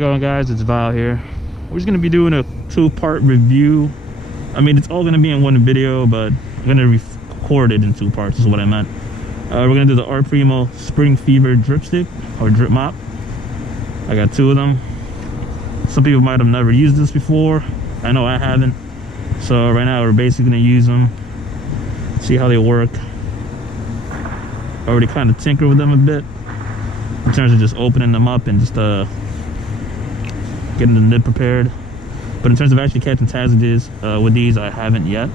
going, guys? It's Val here. We're just gonna be doing a two-part review. I mean, it's all gonna be in one video, but I'm gonna record it in two parts is what I meant. We're gonna do the Art Primo Spring Fever drip stick or drip mop. I got two of them. Some people might have never used this before. I know I haven't. So right now we're basically gonna use them, see how they work. Already kind of tinkered with them a bit in terms of just opening them up and just getting the nib prepared. But in terms of actually catching tags with these, I haven't yet.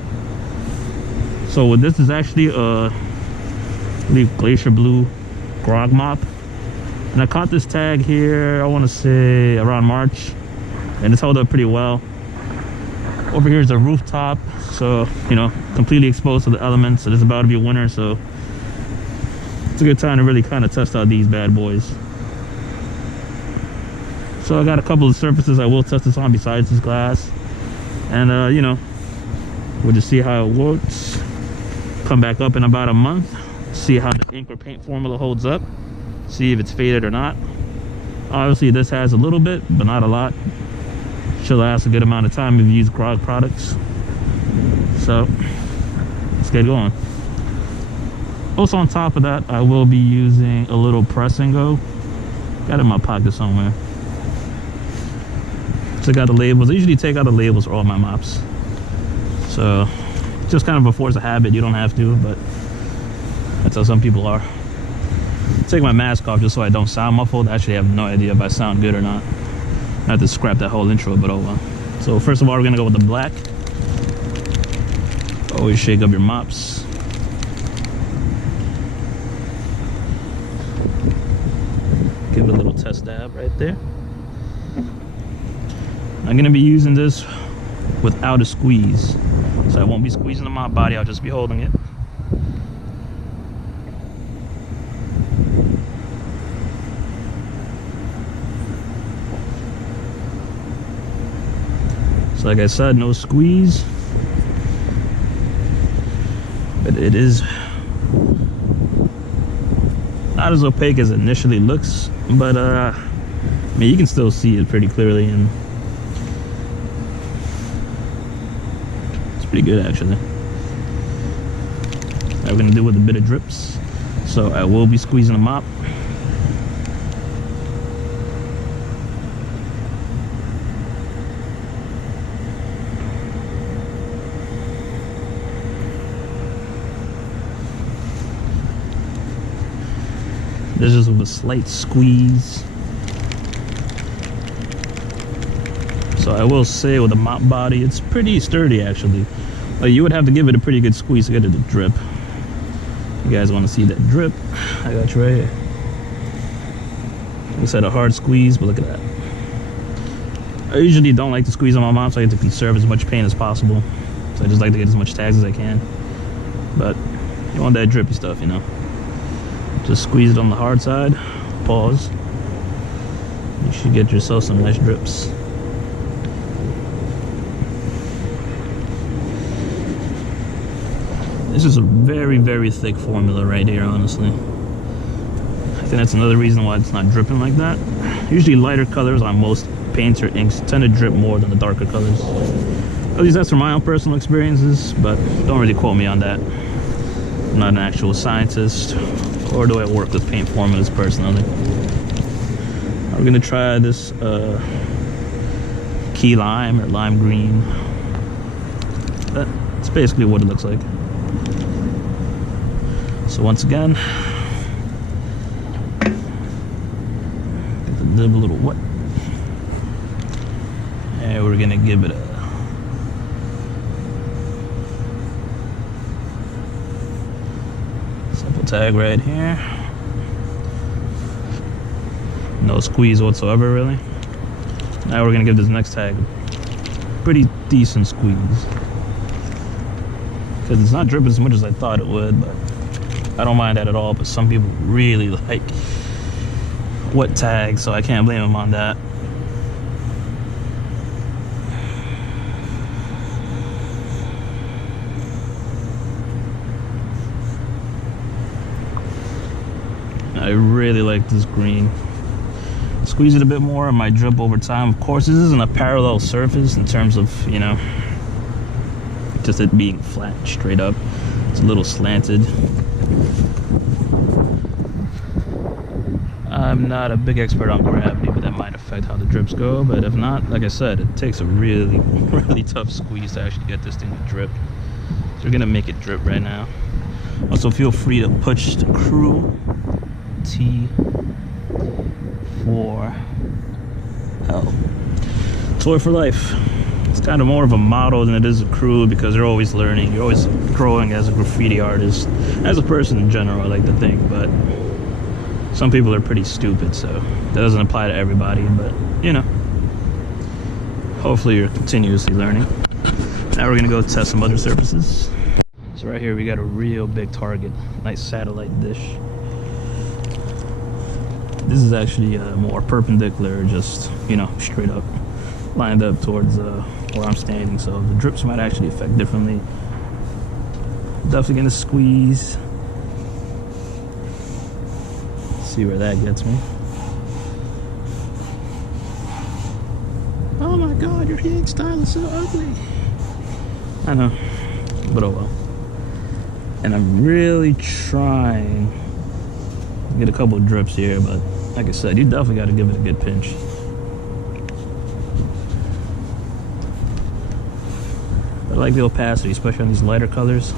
So with this is actually a glacier blue grog mop, and I caught this tag here, I want to say around March, and it's held up pretty well. Over here is a rooftop, so you know, completely exposed to the elements. It is about to be winter, so it's a good time to really kind of test out these bad boys. So I got a couple of surfaces I will test this on besides this glass, and you know, we'll just see how it works. Come back up in about a month, see how the ink or paint formula holds up, see if it's faded or not. Obviously this has a little bit, but not a lot. Should last a good amount of time if you use grog products. So let's get going. Also on top of that, I will be using a little press and go. Got it in my pocket somewhere. Took out the labels. I usually take out the labels for all my mops. So just kind of a force of habit. You don't have to, but that's how some people are. Take my mask off just so I don't sound muffled. Actually, I have no idea if I sound good or not. I have to scrap that whole intro, but oh well. So first of all, we're gonna go with the black. Always shake up your mops. Give it a little test dab right there. I'm gonna be using this without a squeeze. So I won't be squeezing the mop body, I'll just be holding it. So like I said, no squeeze. But it is not as opaque as it initially looks, but I mean, you can still see it pretty clearly, and it's pretty good actually. Now we're gonna do with a bit of drips, so I will be squeezing the mop. This is with a slight squeeze. So I will say with the mop body, it's pretty sturdy actually. You would have to give it a pretty good squeeze to get it to drip. You guys want to see that drip? I got you right here. I said a hard squeeze, but look at that. I usually don't like to squeeze on my mop, so I like to conserve as much paint as possible. So I just like to get as much tags as I can. But you want that drippy stuff, you know. Just squeeze it on the hard side, pause. You should get yourself some nice drips. This is a very, very thick formula right here, honestly. I think that's another reason why it's not dripping like that. Usually lighter colors on most paints or inks tend to drip more than the darker colors. At least that's from my own personal experiences, but don't really quote me on that. I'm not an actual scientist, or do I work with paint formulas personally. We're gonna try this key lime or lime green. That's basically what it looks like. So once again, get the nib a little wet, and we're gonna give it a tag right here. No squeeze whatsoever, really. Now we're gonna give this next tag a pretty decent squeeze, because it's not dripping as much as I thought it would, but I don't mind that at all. But some people really like wet tags, so I can't blame them on that. I really like this green. It's squeeze it a bit more, it might drip over time. Of course, this isn't a parallel surface in terms of, you know, just it being flat, straight up. It's a little slanted. I'm not a big expert on gravity, but that might affect how the drips go. But if not, like I said, it takes a really, really tough squeeze to actually get this thing to drip. So we're gonna make it drip right now. Also, feel free to push the crew T4L. Toy for life. It's kind of more of a motto than it is a crew, because they're always learning. You're always growing as a graffiti artist, as a person in general, I like to think. But some people are pretty stupid, so that doesn't apply to everybody. But you know, hopefully you're continuously learning. Now we're gonna go test some other surfaces. So right here we got a real big target, nice satellite dish. This is actually more perpendicular, just, you know, straight up, lined up towards where I'm standing, so the drips might actually affect differently. Definitely gonna squeeze. See where that gets me. Oh my god, your heat style is so ugly. I know, but oh well. And I'm really trying to get a couple of drips here, but like I said, you definitely got to give it a good pinch. I like the opacity, especially on these lighter colors.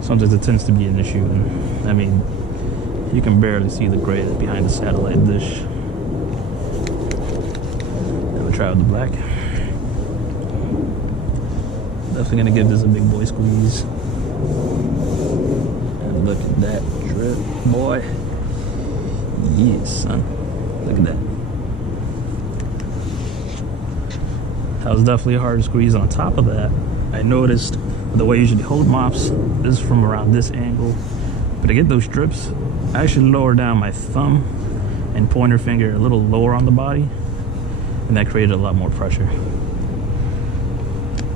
Sometimes it tends to be an issue, and I mean, you can barely see the gray behind the satellite dish. I'm gonna try with the black. Definitely gonna give this a big boy squeeze. And look at that drip, boy. Yes, son. Look at that. That was definitely a hard squeeze. On top of that, I noticed the way I usually hold mops is from around this angle. But to get those drips, I actually lower down my thumb and pointer finger a little lower on the body, and that created a lot more pressure.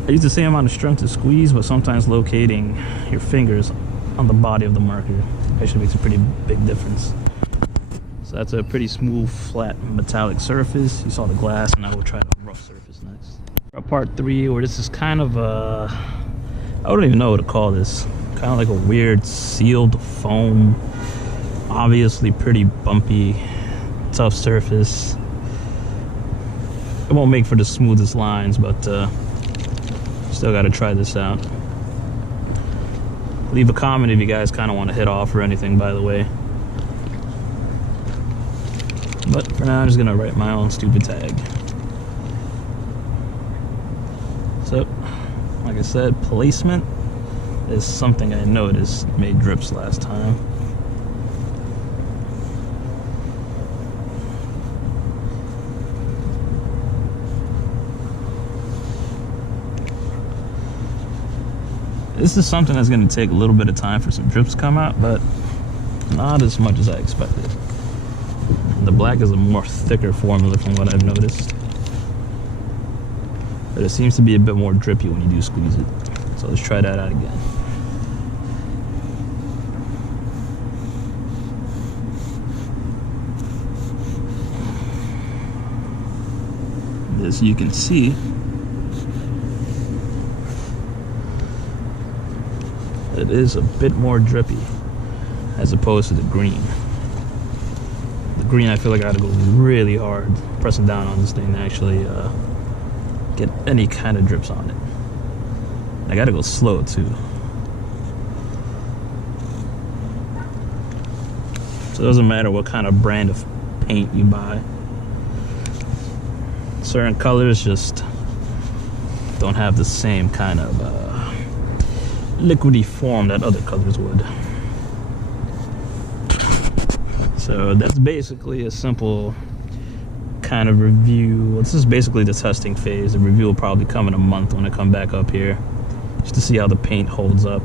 I use the same amount of strength to squeeze, but sometimes locating your fingers on the body of the marker actually makes a pretty big difference. So that's a pretty smooth, flat, metallic surface. You saw the glass, and now we'll try the rough surface next. Part 3, where this is kind of a, I don't even know what to call this. Kind of like a weird sealed foam. Obviously pretty bumpy, tough surface. It won't make for the smoothest lines, but still got to try this out. Leave a comment if you guys kind of want to hit off or anything, by the way. But for now, I'm just gonna write my own stupid tag. So, like I said, placement is something I noticed made drips last time. This is something that's going to take a little bit of time for some drips to come out, but not as much as I expected. The black is a more thicker formula from what I've noticed, but it seems to be a bit more drippy when you do squeeze it. So let's try that out again. As you can see, it is a bit more drippy as opposed to the green. The green, I feel like I gotta go really hard pressing down on this thing to actually get any kind of drips on it. I gotta go slow too. So it doesn't matter what kind of brand of paint you buy. Certain colors just don't have the same kind of liquidy form that other colors would. So that's basically a simple kind of review. This is basically the testing phase. The review will probably come in a month when I come back up here, just to see how the paint holds up.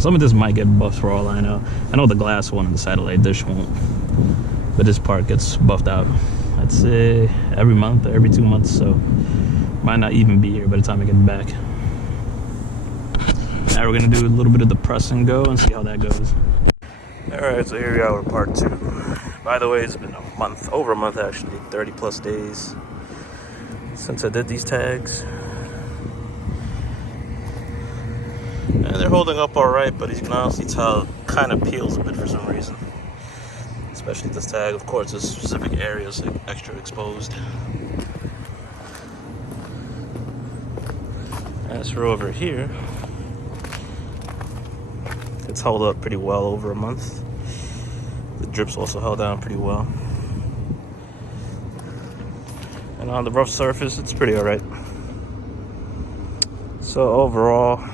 Some of this might get buffed for all I know. I know the glass one and the satellite dish won't, but this part gets buffed out, I'd say every month or every 2 months, so might not even be here by the time I get back. Now we're gonna do a little bit of the press and go and see how that goes. Alright, so here we are with part 2. By the way, it's been a month, over a month actually, 30 plus days since I did these tags. And they're holding up alright, but as you can honestly tell, it kind of peels a bit for some reason. Especially this tag, of course, there's specific areas like extra exposed. As for over here, it's held up pretty well over a month. The drips also held down pretty well. And on the rough surface, it's pretty alright. So overall,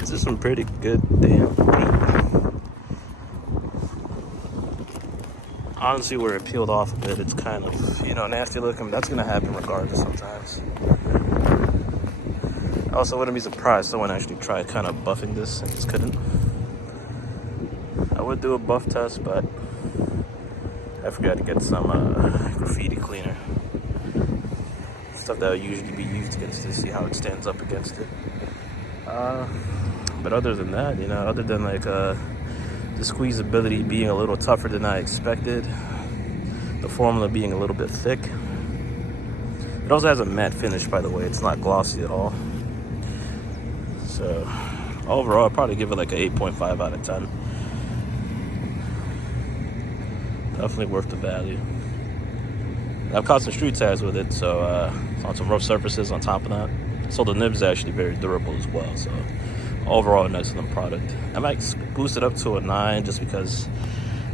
this is some pretty good damn paint. Honestly, where it peeled off a bit, it's kind of, you know, nasty looking. That's gonna happen regardless sometimes. I also wouldn't be surprised if someone actually tried kind of buffing this and just couldn't. I would do a buff test, but I forgot to get some graffiti cleaner. Stuff that would usually be used against it, see how it stands up against it. But other than that, you know, other than like the squeezability being a little tougher than I expected, the formula being a little bit thick. It also has a matte finish, by the way. It's not glossy at all. So overall, I'd probably give it like an 8.5 out of 10. Definitely worth the value. I've caught some street tags with it, so it's on some rough surfaces on top of that. So the nib's actually very durable as well. So overall, an excellent product. I might boost it up to a 9 just because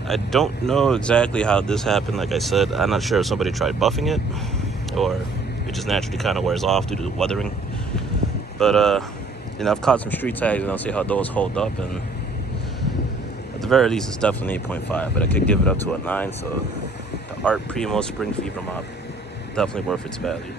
I don't know exactly how this happened. Like I said, I'm not sure if somebody tried buffing it or it just naturally kind of wears off due to the weathering. But you know, I've caught some street tags and I'll see how those hold up, and at the very least it's definitely 8.5, but I could give it up to a 9. So the Art Primo Spring Fever Mop, definitely worth its value.